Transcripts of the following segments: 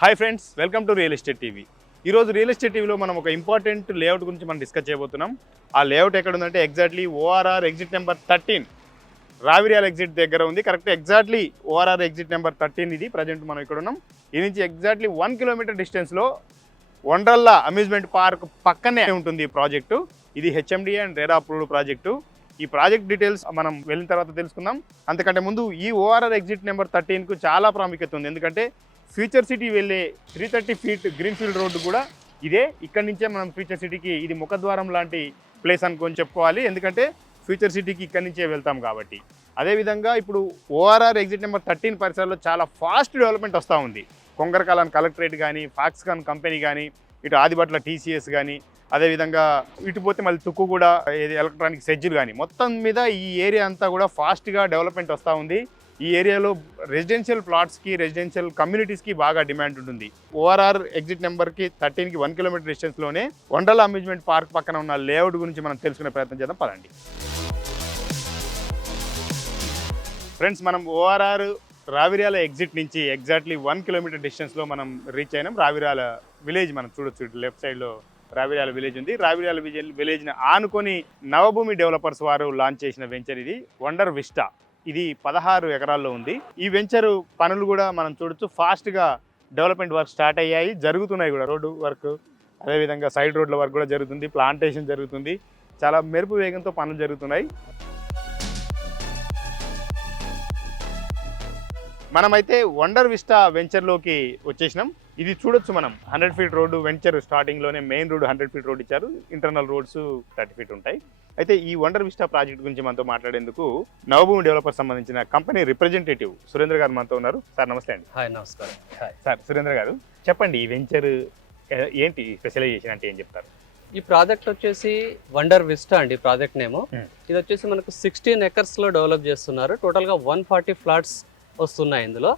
Hi friends, welcome to real estate TV. ఈరోజు real estate టీవీలో మనం ఒక ఇంపార్టెంట్ లేఅవుట్ గురించి మనం డిస్కస్ చేయబోతున్నాం. ఆ లేఅవుట్ ఎక్కడ ఉందంటే exactly ORR exit number 13 Raviryal exit దగ్గర ఉంది. Correct exactly ORR exit number 13 ఇది. ప్రజెంట్ మనం ఇక్కడ ఉన్నాం. ఈ నుంచి ఎగ్జాక్ట్లీ 1 కిలోమీటర్ డిస్టెన్స్లో వండర్లా అమ్యూజ్మెంట్ పార్క్ పక్కనే ఉంటుంది ఈ ప్రాజెక్టు. ఇది HMDA and RERA approved project. ఈ ప్రాజెక్ట్ డీటెయిల్స్ మనం వెళ్ళిన తర్వాత తెలుసుకుందాం. అంతకంటే ముందు ఈ ఓఆర్ఆర్ ఎగ్జిట్ నెంబర్ 13కు చాలా ప్రాముఖ్యత ఉంది. ఎందుకంటే ఫ్యూచర్ సిటీ వెళ్ళే 330 ఫీట్ గ్రీన్ఫీల్డ్ రోడ్డు కూడా ఇదే. ఇక్కడి నుంచే మనం ఫ్యూచర్ సిటీకి ఇది ముఖద్వారం లాంటి ప్లేస్ అనుకొని చెప్పుకోవాలి. ఎందుకంటే ఫ్యూచర్ సిటీకి ఇక్కడి నుంచే వెళ్తాం కాబట్టి. అదేవిధంగా ఇప్పుడు ఓఆర్ఆర్ ఎగ్జిట్ నెంబర్ 13 పరిసరాల్లో చాలా ఫాస్ట్ డెవలప్మెంట్ వస్తూ ఉంది. కొంగరకాలన్ కలెక్టరేట్ కానీ, ఫాక్స్కాన్ కంపెనీ కానీ, ఇటు ఆదిబట్ల టీసీఎస్ కానీ, అదేవిధంగా ఇటు పోతే మళ్ళీ తుక్కు కూడా ఎలక్ట్రానిక్ సెజ్జులు కానీ, మొత్తం మీద ఈ ఏరియా అంతా కూడా ఫాస్ట్గా డెవలప్మెంట్ వస్తూ ఉంది. ఈ ఏరియాలో రెసిడెన్షియల్ ప్లాట్స్కి, రెసిడెన్షియల్ కమ్యూనిటీస్కి బాగా డిమాండ్ ఉంటుంది. ఓఆర్ఆర్ ఎగ్జిట్ నెంబర్కి 13కి 1 కిలోమీటర్ డిస్టెన్స్లోనే వండర్లా అమ్యూజ్మెంట్ పార్క్ పక్కన ఉన్న లేఅవుట్ గురించి మనం తెలుసుకునే ప్రయత్నం చేద్దాం. పదండి ఫ్రెండ్స్, మనం ఓఆర్ఆర్ రావిర్యాల ఎగ్జిట్ నుంచి ఎగ్జాక్ట్లీ 1 కిలోమీటర్ డిస్టెన్స్లో మనం రీచ్ అయినాం. రావిర్యాల విలేజ్ మనం చూడొచ్చు. లెఫ్ట్ సైడ్లో రావిర్యాల విలేజ్ ఉంది. రావిర్యాల విలేజ్ని ఆనుకొని నవభూమి డెవలపర్స్ వారు లాంచ్ చేసిన వెంచర్ ఇది వండర్ విస్టా. ఇది 16 ఎకరాల్లో ఉంది. ఈ వెంచర్ పనులు కూడా మనం చూడొచ్చు. ఫాస్ట్గా డెవలప్మెంట్ వర్క్ స్టార్ట్ అయ్యాయి, జరుగుతున్నాయి కూడా. రోడ్డు వర్క్, అదేవిధంగా సైడ్ రోడ్ల వర్క్ కూడా జరుగుతుంది, ప్లాంటేషన్ జరుగుతుంది. చాలా మెరుపు వేగంతో పనులు జరుగుతున్నాయి. మనమైతే వండర్ విస్టా వెంచర్లోకి వచ్చేసినాం. ఇది చూడొచ్చు మనం. 100 ఫీట్ రోడ్డు వెంచర్ స్టార్టింగ్లోనే మెయిన్ రోడ్డు 100 ఫీట్ రోడ్ ఇచ్చారు. ఇంటర్నల్ రోడ్స్ 30 ఫీట్ ఉంటాయి. అయితే ఈ వండర్ విస్టా ప్రాజెక్ట్ గురించి మనతో మాట్లాడేందుకు నవభూమి డెవలపర్ సంబంధించిన కంపెనీ రిప్రజెంటేటివ్ సురేంద్ర గారు మనతో ఉన్నారు. సార్ నమస్తే అండి. హాయ్, నమస్కారం. సార్ సురేంద్ర గారు, చెప్పండి ఈ వెంచర్ ఏంటి, స్పెషలైజేషన్ అంటే ఏం చెప్తారు? ఈ ప్రాజెక్ట్ వచ్చేసి వండర్ విస్టా అండి ప్రాజెక్ట్ నేమ్. ఇది వచ్చేసి మనకు 16 ఎకర్స్ లో డెవలప్ చేస్తున్నారు. టోటల్ గా 140 ఫ్లాట్స్ వస్తున్నాయి ఇందులో.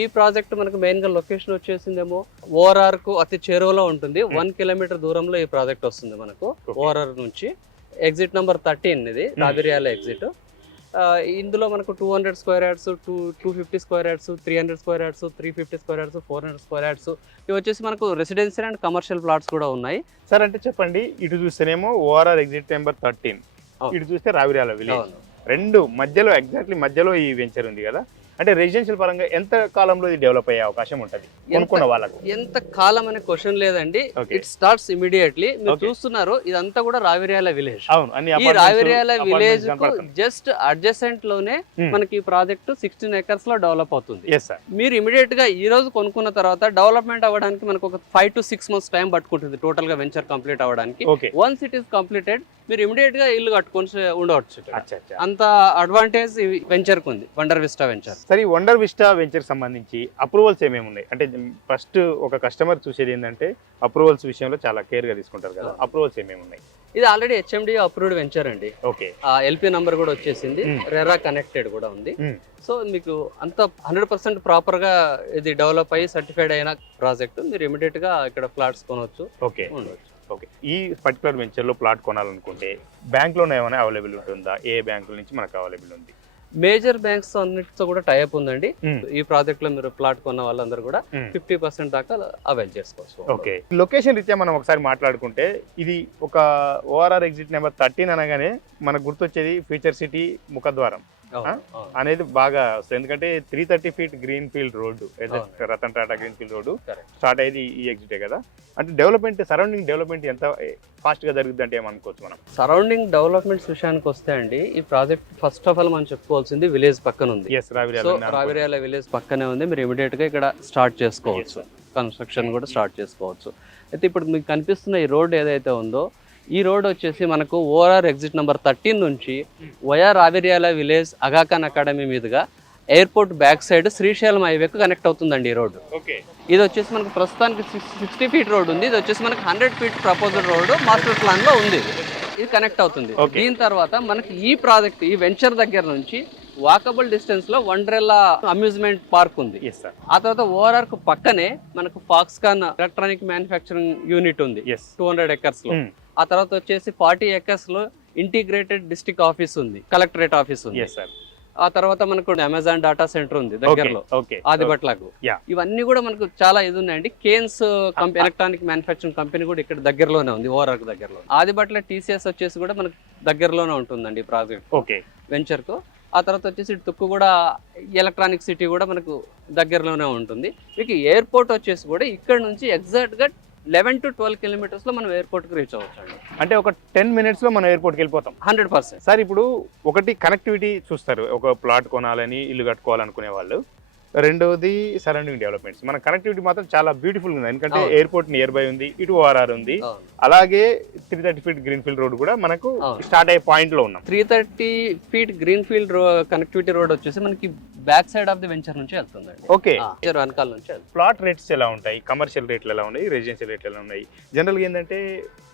ఈ ప్రాజెక్ట్ మనకు మెయిన్ గా లొకేషన్ వచ్చేసిందేమో ఓఆర్ఆర్ కు అతి చేరువలో ఉంటుంది. 1 కిలోమీటర్ దూరంలో ఈ ప్రాజెక్ట్ వస్తుంది మనకు ఓఆర్ఆర్ నుంచి. ఎగ్జిట్ నెంబర్ 13 ఇది రావిర్యాల ఎగ్జిట్. ఇందులో మనకు 200 square yards, 250 square yards, 300 square yards, 350 square yards, 400 square yards, ఇవి వచ్చేసి మనకు రెసిడెన్షియల్ అండ్ కమర్షియల్ ప్లాట్స్ కూడా ఉన్నాయి. సార్ అంటే చెప్పండి, ఇటు చూస్తేనేమో ఓఆర్ఆర్ ఎగ్జిట్ నెంబర్ 13, ఇటు చూస్తే రావిర్యాల విలేజ్, రెండు మధ్యలో ఎగ్జాక్ట్లీ మధ్యలో ఈ వెంచర్ ఉంది కదా. అంటే రెసిడెన్షియల్ పరంగా ఎంత కాలంలో ఇది డెవలప్ అయ్యే అవకాశం ఉంటుంది కొనుక్కున్న వాళ్ళకు? ఎంత కాలం అనే క్వశ్చన్ లేదండి. It starts immediately. మీరు చూస్తున్నారు ఇదంతా కూడా రావిర్యాల విలేజ్. ఈ రావిర్యాల విలేజ్ కు జస్ట్ అడ్జసెంట్ లోనే మనకి ఈ ప్రాజెక్ట్ 16 ఎకర్స్ లో డెవలప్ అవుతుంది. మీరు ఇమీడియట్ గా ఈ రోజు కొనుక్కున్న తర్వాత డెవలప్మెంట్ అవ్వడానికి మనకు ఒక 5 to 6 months టైం పట్టుకుంటుంది టోటల్ గా వెంచర్ కంప్లీట్ అవ్వడానికి. వన్స్ ఇట్ ఈస్ కంప్లీటెడ్ మీరు ఇమీడియట్ గా ఇల్లు కట్టుకొని ఉండవచ్చు. అంత అడ్వాంటేజ్ వెంచర్ కు ఉంది వండర్ విస్టా వెంచర్. సరే, వండర్ విస్టా వెంచర్ సంబంధించి అప్రూవల్స్ ఏమేమి ఉన్నాయి అంటే ఫస్ట్ ఒక కస్టమర్ చూసేది ఏంటంటే అప్రూవల్స్ విషయంలో చాలా కేర్ గా తీసుకుంటారు కదా. అప్రూవల్స్ ఏమేమి ఉన్నాయి? ఇది ఆల్రెడీ హెచ్ఎండి అప్రూవ్డ్ వెంచర్ అండి. ఓకే, ఎల్పీ నంబర్ కూడా వచ్చేసింది, రెరా కనెక్టెడ్ కూడా ఉంది. సో మీకు అంత 100% ప్రాపర్ గా ఇది డెవలప్ అయ్యి సర్టిఫైడ్ అయిన ప్రాజెక్ట్. మీరు ఇమీడియట్ గా ఇక్కడ ఫ్లాట్స్ కొనవచ్చు, ఉండవచ్చు. ఓకే, ఈ పర్టికులర్ వెంచర్ లో ప్లాట్ కొనాలనుకుంటే బ్యాంక్ లోనే ఏమైనా అవైలబుల్ ఉంటుందా? ఏ బ్యాంకుల నుంచి మనకు అవైలబుల్ ఉంది? మేజర్ బ్యాంక్స్ అన్నిటితో కూడా టైప్ ఉందండి. ఈ ప్రాజెక్ట్ లో మీరు ప్లాట్ కొన్న వాళ్ళందరూ కూడా 50% దాకా అవైల్ చేసుకోవచ్చు. ఓకే, లొకేషన్ రీత్యా మనం ఒకసారి మాట్లాడుకుంటే ఇది ఒక ఓఆర్ఆర్ ఎగ్జిట్ నెంబర్ 13 అనగానే మనకు గుర్తొచ్చేది ఫ్యూచర్ సిటీ ముఖద్వారం అనేది బాగా వస్తుంది. ఎందుకంటే 330 feet green field road, Ratan Tata green field road start అయ్యేది ఈ ఎగ్జిటే కదా. అంటే డెవలప్మెంట్, సరౌండింగ్ డెవలప్మెంట్ ఎంత ఫాస్ట్ గా జరుగుతుంది అంటే ఏమనుకోవచ్చు మనం? సరౌండింగ్ డెవలప్మెంట్స్ విషయానికి వస్తే అండి, ఈ ప్రాజెక్ట్ ఫస్ట్ ఆఫ్ ఆల్ మనం చెప్పుకోవాల్సింది విలేజ్ పక్కన ఉంది. రావిర్యాల విలేజ్ పక్కనే ఉంది. మీరు ఇమీడియట్ గా ఇక్కడ స్టార్ట్ చేసుకోవచ్చు, కన్స్ట్రక్షన్ కూడా స్టార్ట్ చేసుకోవచ్చు. అయితే ఇప్పుడు మీకు కనిపిస్తున్న ఈ రోడ్ ఏదైతే ఉందో, ఈ రోడ్ వచ్చేసి మనకు ఓఆర్ఆర్ ఎగ్జిట్ నెంబర్ 13 నుంచి via Raviryala village Aga Khan మీదుగా ఎయిర్పోర్ట్ బ్యాక్ సైడ్ శ్రీశైలం హైవేకు కనెక్ట్ అవుతుందండి ఈ రోడ్డు. ఇది వచ్చేసి మనకు ప్రస్తుతానికి 60 ఫీట్ రోడ్ ఉంది. ఇది వచ్చేసి మనకు 100 feet proposal road master plan లో ఉంది. ఇది కనెక్ట్ అవుతుంది. దీని తర్వాత మనకి ఈ ప్రాజెక్ట్, ఈ వెంచర్ దగ్గర నుంచి వాకబుల్ డిస్టెన్స్ లో వండర్లా అమ్యూజ్మెంట్ పార్క్ ఉంది. ఆ తర్వాత ఓఆర్ఆర్ కు పక్కనే మనకు ఫాక్స్కాన్ ఎలక్ట్రానిక్ మ్యానుఫ్యాక్చరింగ్ యూనిట్ ఉంది 200 ఎకర్స్ లో. ఆ తర్వాత వచ్చేసి 40 ఎకర్స్ లో ఇంటిగ్రేటెడ్ డిస్ట్రిక్ట్ ఆఫీస్ ఉంది, కలెక్టరేట్ ఆఫీస్ ఉంది. ఆ తర్వాత మనకు అమెజాన్ డాటా సెంటర్ ఉంది దగ్గరలో ఓకే ఆదిబట్లకు. Yeah. ఇవన్నీ కూడా మనకు చాలా ఇది ఉన్నాయండి. కేన్స్ ఎలక్ట్రానిక్ మ్యానుఫ్యాక్చరింగ్ కంపెనీ కూడా ఇక్కడ దగ్గరలోనే ఉంది, ఓఆర్ఆర్ దగ్గరలో. ఆదిబట్ల టీసీఎస్ వచ్చేసి కూడా మనకు దగ్గరలోనే ఉంటుందండి ఈ ప్రాజెక్ట్ ఓకే వెంచర్ కు. ఆ తర్వాత వచ్చేసి తుక్కు కూడా ఎలక్ట్రానిక్ సిటీ కూడా మనకు దగ్గరలోనే ఉంటుంది. మీకు ఎయిర్పోర్ట్ వచ్చేసి కూడా ఇక్కడ నుంచి ఎగ్జాక్ట్ గా 11 to 12 కిలోమీటర్స్ లో మనం ఎయిర్పోర్ట్ కి రీచ్ అవ్వచ్చు అండి. అంటే ఒక 10 minutes లో మనం ఎయిర్పోర్ట్కి వెళ్ళిపోతాం. 100%. సార్ ఇప్పుడు ఒకటి కనెక్టివిటీ చూస్తారు, ఒక ప్లాట్ కొనాలని ఇల్లు కట్టుకోవాలనుకునే వాళ్ళు. రెండోది సరౌండింగ్ డెవలప్మెంట్స్. మన కనెక్టివిటీ మాత్రం చాలా బ్యూటిఫుల్ ఉంది, ఎందుకంటే ఎయిర్పోర్ట్ నియర్ బై ఉంది, ఇటు ఓఆర్ఆర్ ఉంది, అలాగే 330 feet గ్రీన్ఫీల్డ్ రోడ్ కూడా మనకు స్టార్ట్ అయ్యే పాయింట్ లో ఉన్నాం. 330 feet గ్రీన్ఫీల్డ్ కనెక్టివిటీ రోడ్ వచ్చేసి మనకి back side of the venture నుంచి వెళ్తుందండి. ఓకే, వెనకాల నుంచి. ప్లాట్ రేట్స్ ఎలా ఉంటాయి, కమర్షియల్ రేట్లు ఎలా ఉన్నాయి, రెసిడెన్షియల్ రేట్లు ఎలా ఉన్నాయి? జనరల్గా ఏంటంటే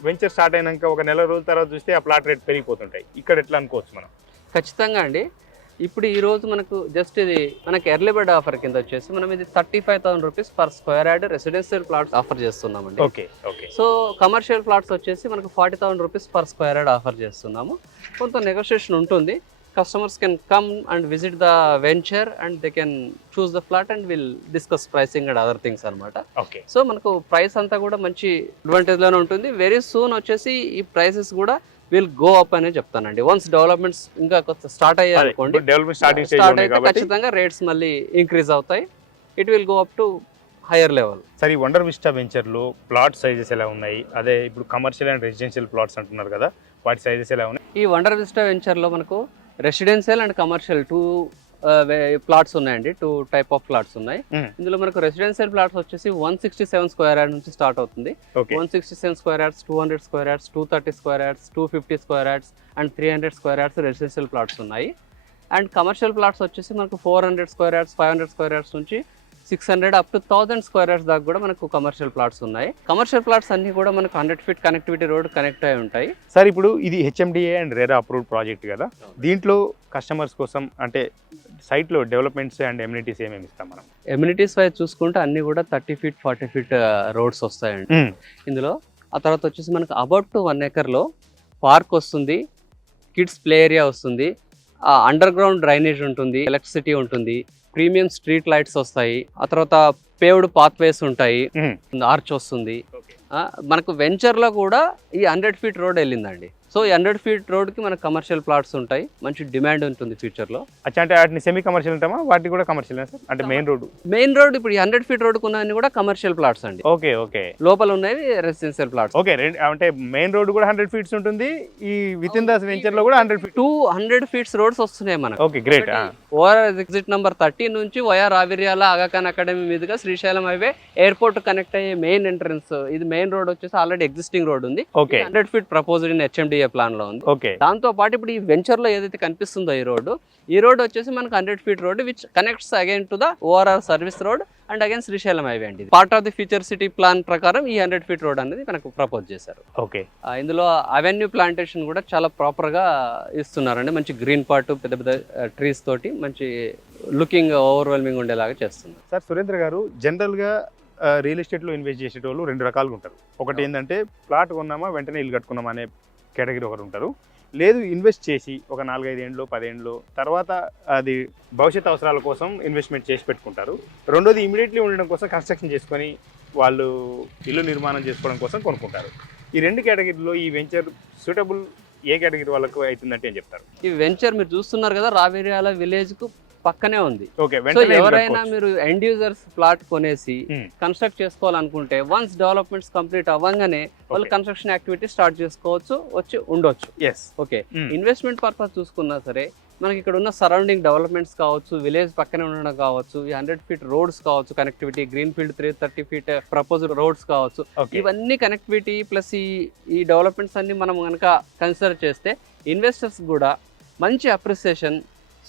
వెంచర్ స్టార్ట్ అయినాక ఒక నెల రోజుల తర్వాత చూస్తే ఆ ప్లాట్ రేట్ పెరిగిపోతుంటాయి. ఇక్కడ ఎట్లా అనుకోవచ్చు మనం? ఖచ్చితంగా అండి. ఇప్పుడు ఈ రోజు మనకు జస్ట్ ఇది మనకి ఎర్లీ బర్డ్ ఆఫర్ కింద వచ్చేసి మనం ఇది 35,000 rupees per square yard residential plots offer చేస్తున్నామండి. Okay okay. So commercial plots వచ్చేసి మనకు 40,000 rupees per square yard offer చేస్తున్నాము. కొంత నెగోషియేషన్ ఉంటుంది. Customers can come and visit the venture and they can choose the flat and will discuss pricing and other things అనమాట. Okay. So మనకు price అంతా కూడా మంచి అడ్వాంటేజ్ లోనే ఉంటుంది. వెరీ సూన్ వచ్చేసి ఈ ప్రైసెస్ కూడా విల్ గో అప్ అనే చెప్తానండి. వన్స్ డెవలప్మెంట్స్ ఇంకా కొంత స్టార్ట్ అయ్యాయి అనుకోండి, స్టార్ట్ అయితే ఖచ్చితంగా రేట్స్ మళ్ళీ ఇంక్రీజ్ అవుతాయి. It will go up to higher level. సరే, వండర్ విస్టా వెంచర్లో ప్లాట్ సైజెస్ ఎలా ఉన్నాయి? అదే ఇప్పుడు కమర్షియల్ అండ్ రెసిడెన్షియల్ ప్లాట్స్ అంటున్నారు కదా, వాటి సైజెస్ ఎలా ఉన్నాయి? ఈ వండర్ విస్టా వెంచర్లో మనకు residential and commercial two plots ఉన్నాయండి. 2 type ఆఫ్ ప్లాట్స్ ఉన్నాయి. ఇందులో మనకు రెసిడెన్షియల్ ప్లాట్స్ వచ్చేసి 167 స్క్వేర్ యార్డ్ నుంచి స్టార్ట్ అవుతుంది. 167 square yards, 200 square yards, 230 square yards, 250 square yards and 300 square yards residential plots ఉన్నాయి. అండ్ కమర్షియల్ ప్లాట్స్ వచ్చేసి మనకు 400 స్క్వేర్ యార్డ్స్, 500 స్క్వేర్ యార్డ్స్ నుంచి 600 అప్ టు 1000 స్క్వేర్ యార్డ్స్ దాకా కూడా మనకు కమర్షియల్ ప్లాట్స్ ఉన్నాయి. కమర్షియల్ ప్లాట్స్ అన్ని కూడా మనకు 100 feet కనెక్టివిటీ రోడ్ కనెక్ట్ అయి ఉంటాయి. సార్, ఇప్పుడు ఇది HMDA and RERA approved project కదా, దీంట్లో కస్టమర్స్ కోసం అంటే సైట్లో డెవలప్మెంట్స్ అండ్ ఎమ్యూనిటీస్ ఏమేమి ఇస్తాం మనం? ఎమ్యూనిటీస్ వైజ్ చూసుకుంటే అన్ని కూడా 30 feet 40 feet రోడ్స్ వస్తాయండి ఇందులో. ఆ తర్వాత వచ్చేసి మనకు అబౌట్ టు 1 acre లో పార్క్ వస్తుంది, కిడ్స్ ప్లే ఏరియా వస్తుంది, అండర్ గ్రౌండ్ డ్రైనేజ్ ఉంటుంది, ఎలక్ట్రిసిటీ ఉంటుంది, ప్రీమియం స్ట్రీట్ లైట్స్ వస్తాయి, ఆ తర్వాత పేవ్డ్ పాత్వేస్ ఉంటాయి, ఆర్చ్ వస్తుంది. మనకు వెంచర్ లో కూడా ఈ 100 feet రోడ్ వెళ్ళిందండి. సో ఈ 100 feet రోడ్ కి మనకు కమర్షియల్ ప్లాట్స్ ఉంటాయి, మంచి డిమాండ్ ఉంటుంది ఫ్యూచర్ లో. అంటే వాటిని సెమీ కమర్షియల్ ఉంటామా, వాటి కూడా కమర్షియల్ సార్? అంటే మెయిన్ రోడ్ ఇప్పుడు 100 feet రోడ్ ఉన్నది కూడా కమర్షియల్ ప్లాట్స్ అండి. Okay okay. లోపల ఉన్నవి రెసిడెన్షియల్ ప్లాట్స్. ఓకే, అంటే మెయిన్ రోడ్ కూడా 100 feet ఉంటుంది, ఈ విత్ ఇన్ ద వెంచర్ లో కూడా 100 feet 200 feet రోడ్స్ వస్తున్నాయి మనకు. Okay, great. ORR exit number 13 నుంచి వయా రావిర్యాల ఆగాఖాన్ అకాడమీ మీదుగా శ్రీశైలం హైవే ఎయిర్పోర్ట్ కనెక్ట్ అయ్యే మెయిన్ ఎంట్రన్స్. ఇది మెయిన్ రోడ్ వచ్చేసి ఆల్రెడీ ఎగ్జిస్టింగ్ రోడ్ ఉంది. 100 feet proposed in HMDA plan లో ఉంది. దాంతో పాటు ఇప్పుడు ఈ వెంచర్ లో ఏదైతే కనిపిస్తుందో ఈ రోడ్ వచ్చేసి మనకు 100 feet road which connects again to the ORR service road and again Srisailam highway అండి. Part of the future city plan ప్రకారం ఈ 100 feet రోడ్ అనేది మనకు ప్రపోజ్ చేశారు. ఓకే. ఇందులో అవెన్యూ ప్లాంటేషన్ కూడా చాలా ప్రాపర్ గా ఇస్తున్నారండి. మంచి గ్రీన్ పార్ట్, పెద్ద పెద్ద ట్రీస్ తోటి మంచి లుకింగ్ ఓవర్వెల్మింగ్ ఉండేలాగా చేస్తున్నారు. సార్, సురేంద్ర గారు, జనరల్ గా రియల్ ఎస్టేట్ లో ఇన్వెస్ట్ చేసేటోళ్ళు 2 రకాలుగా ఉంటారు. ఒకటి ఏంటంటే ప్లాట్ కొన్నామా వెంటనే ఇల్లు కట్టుకున్నామా అనే కేటగిరీ ఒకరు ఉంటారు. లేదు, ఇన్వెస్ట్ చేసి ఒక 4-5 ఏళ్ళు 10 ఏళ్ళు తర్వాత అది భవిష్యత్ అవసరాల కోసం ఇన్వెస్ట్మెంట్ చేసి పెట్టుకుంటారు. రెండోది ఇమీడియట్లీ ఉండడం కోసం కన్స్ట్రక్షన్ చేసుకొని వాళ్ళు ఇల్లు నిర్మాణం చేసుకోవడం కోసం కొనుక్కుంటారు. ఈ 2 కేటగిరీలో ఈ వెంచర్ సూటబుల్ ఏ కేటగిరీ వాళ్ళకు అవుతుందంటే ఏం చెప్తారు? ఈ వెంచర్ మీరు చూస్తున్నారు కదా, రావిర్యాల విలేజ్ కు పక్కనే ఉంది. ఓకే. సో ఎవరైనా మీరు ఎండ్ యూజర్స్ ప్లాట్ కొనేసి కన్స్ట్రక్ట్ చేసుకోవాలనుకుంటే వన్స్ డెవలప్మెంట్స్ కంప్లీట్ అవ్వగానే వాళ్ళు కన్స్ట్రక్షన్ యాక్టివిటీ స్టార్ట్ చేసుకోవచ్చు, వచ్చి ఉండొచ్చు. ఓకే. ఇన్వెస్ట్మెంట్ పర్పస్ చూసుకున్నా సరే మనకి ఇక్కడ ఉన్న సరౌండింగ్ డెవలప్మెంట్స్ కావచ్చు, విలేజ్ పక్కనే ఉండడం కావచ్చు, ఈ 100 feet రోడ్స్ కావచ్చు, connectivity, green field 330 feet proposed roads కావచ్చు, ఇవన్నీ కనెక్టివిటీ ప్లస్ ఈ డెవలప్మెంట్స్ అన్ని మనం కనుక కన్సిడర్ చేస్తే ఇన్వెస్టర్స్ కూడా మంచి అప్రిసియేషన్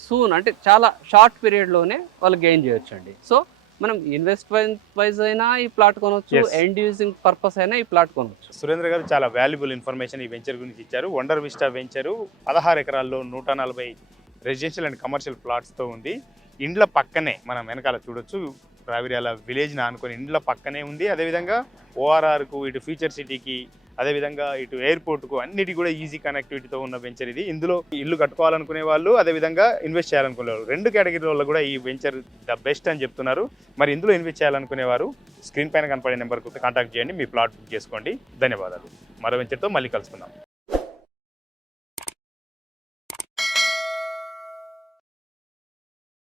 సూన్, అంటే చాలా షార్ట్ పీరియడ్లోనే వాళ్ళు గెయిన్ చేయొచ్చు అండి. సో మనం ఇన్వెస్ట్మెంట్ వైజ్ అయినా ఈ ప్లాట్ కొనవచ్చు, ఎండ్ యూజింగ్ పర్పస్ అయినా ఈ ప్లాట్ కొనవచ్చు. సురేంద్ర గారు చాలా వాల్యుబుల్ ఇన్ఫర్మేషన్ ఈ వెంచర్ గురించి ఇచ్చారు. వండర్ విస్టా వెంచరు 16 ఎకరాల్లో 140 రెసిడెన్షియల్ అండ్ కమర్షియల్ ప్లాట్స్తో ఉంది. ఇండ్ల పక్కనే మనం వెనకాల చూడొచ్చు, రావిర్యాల విలేజ్ని ఆనుకొని ఇండ్ల పక్కనే ఉంది. అదేవిధంగా ఓఆర్ఆర్కు, ఇటు ఫ్యూచర్ సిటీకి అదేవిధంగా ఇటు ఎయిర్పోర్ట్కు అన్నిటి కూడా ఈజీ కనెక్టివిటీతో ఉన్న వెంచర్ ఇది. ఇందులో ఇల్లు కట్టుకోవాలనుకునే వాళ్ళు, అదేవిధంగా ఇన్వెస్ట్ చేయాలనుకునే వాళ్ళు, 2 కేటగిరీ వాళ్ళు కూడా ఈ వెంచర్ ద బెస్ట్ అని చెప్తున్నారు. మరి ఇందులో ఇన్వెస్ట్ చేయాలనుకునేవారు స్క్రీన్ పైన కనపడే నెంబర్కు కాంటాక్ట్ చేయండి, మీ ప్లాట్ బుక్ చేసుకోండి. ధన్యవాదాలు. మరో వెంచర్తో మళ్ళీ కలుసుకుందాం.